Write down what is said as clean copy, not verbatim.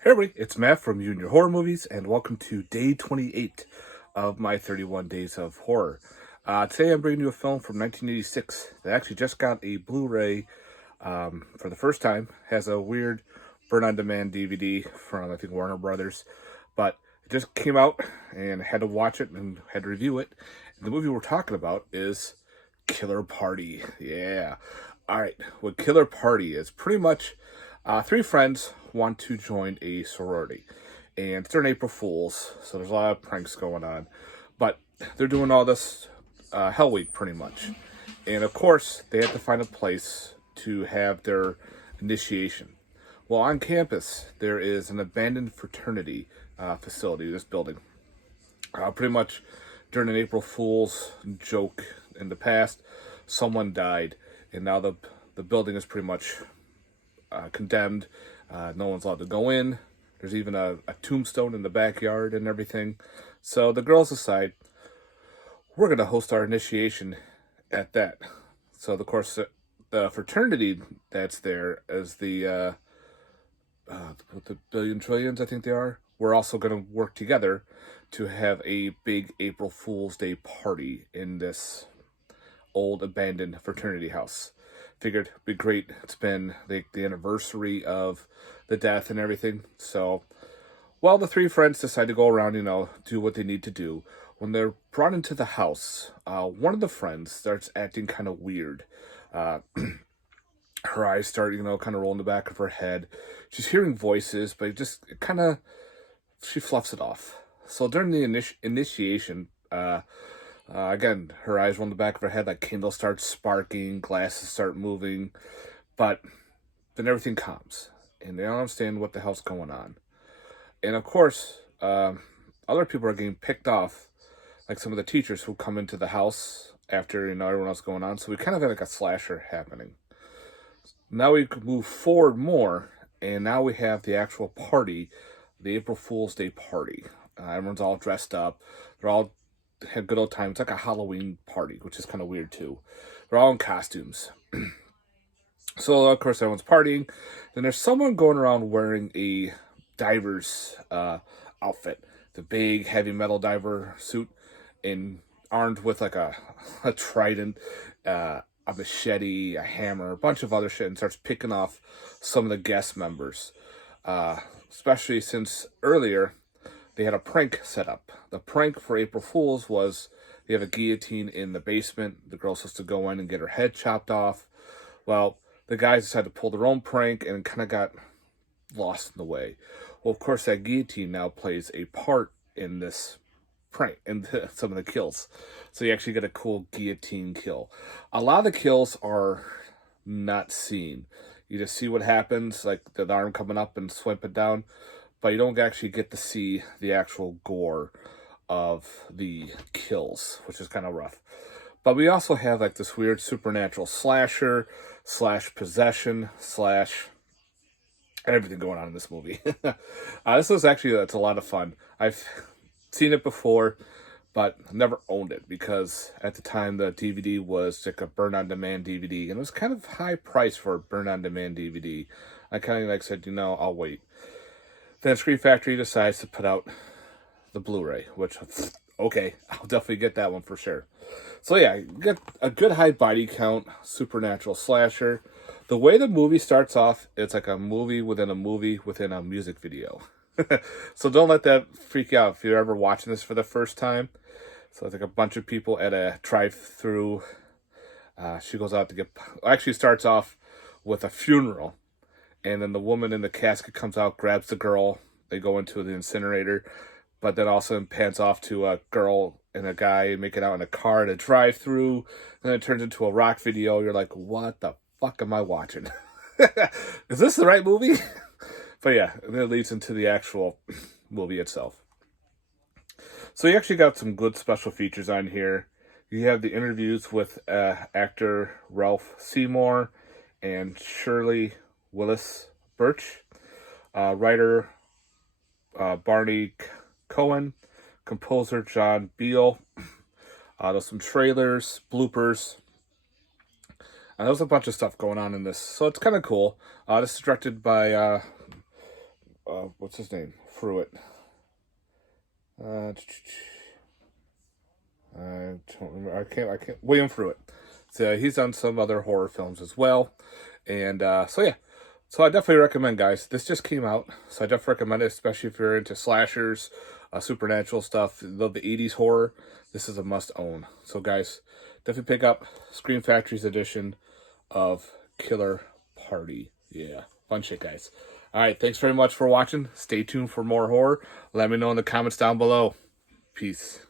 Hey everybody, it's Matt from You and Your Horror Movies, and welcome to day 28 of my 31 Days of Horror. Today I'm bringing you a film from 1986 that actually just got a Blu-ray for the first time. Has a weird burn-on-demand DVD from, I think, Warner Brothers, but it just came out and had to watch it and had to review it. And the movie we're talking about is Killer Party. Yeah. All right, what Killer Party is pretty much three friends want to join a sorority, and it's during April Fools, so there's a lot of pranks going on. But they're doing all this Hell Week pretty much, and of course they have to find a place to have their initiation. Well, on campus there is an abandoned fraternity facility. This building, pretty much during an April Fool's joke in the past, someone died, and now the building is pretty much condemned. No one's allowed to go in. There's even a tombstone in the backyard and everything. So the girls decide we're going to host our initiation at that. So of course the fraternity that's there is the billion trillions, I think they are. We're also going to work together to have a big April Fool's Day party in this old abandoned fraternity house. Figured it'd be great. It's been the anniversary of the death and everything. So, well, the three friends decide to go around, do what they need to do. When they're brought into the house, one of the friends starts acting kind of weird. Her eyes start, kind of roll in the back of her head. She's hearing voices, but she fluffs it off. So during the initiation, again, her eyes roll in the back of her head, like candles start sparking, glasses start moving, but then everything calms, and they don't understand what the hell's going on. And of course, other people are getting picked off, like some of the teachers who come into the house after, everyone else going on. So we kind of had like a slasher happening. Now we could move forward more, and now we have the actual party, the April Fool's Day party. Everyone's all dressed up. They're all had good old time. It's like a Halloween party, which is kind of weird too. They're all in costumes. So of course everyone's partying. Then there's someone going around wearing a diver's outfit, the big heavy metal diver suit, and armed with like a trident, a machete, a hammer, a bunch of other shit, and starts picking off some of the guest members. Especially since earlier they had a prank set up. The prank for April Fools was they have a guillotine in the basement. The girl's supposed to go in and get her head chopped off. Well, the guys decided to pull their own prank and kind of got lost in the way. Well, of course, that guillotine now plays a part in this prank and some of the kills. So you actually get a cool guillotine kill. A lot of the kills are not seen. You just see what happens, like the arm coming up and swipe it down, but you don't actually get to see the actual gore of the kills, which is kind of rough. But we also have like this weird supernatural slasher / possession / everything going on in this movie. This was actually, that's a lot of fun. I've seen it before, but never owned it because at the time the DVD was like a burn-on-demand DVD, and it was kind of high price for a burn-on-demand DVD. I kind of said, I'll wait. Then Scream Factory decides to put out the Blu-ray, which, okay, I'll definitely get that one for sure. So yeah, you get a good high body count, supernatural slasher. The way the movie starts off, it's like a movie within a movie within a music video. So don't let that freak you out if you're ever watching this for the first time. So it's like a bunch of people at a drive-through. She goes out to actually starts off with a funeral. And then the woman in the casket comes out, grabs the girl. They go into the incinerator. But then also pans off to a girl and a guy making out in a car at a drive-through. Then it turns into a rock video. You're like, what the fuck am I watching? Is this the right movie? But yeah, and then it leads into the actual movie itself. So you actually got some good special features on here. You have the interviews with actor Ralph Seymour and Shirley Willis Birch, writer Barney Cohen, composer John Beal. There's some trailers, bloopers. There's a bunch of stuff going on in this, so it's kind of cool. This is directed by what's his name? Fruitt. I don't remember. I can't. William Fruitt. So he's done some other horror films as well. And so yeah. So I definitely recommend, guys. This just came out, so I definitely recommend it, especially if you're into slashers, supernatural stuff, love the 80s horror. This is a must-own. So, guys, definitely pick up Scream Factory's edition of Killer Party. Yeah, fun shit, guys. All right, thanks very much for watching. Stay tuned for more horror. Let me know in the comments down below. Peace.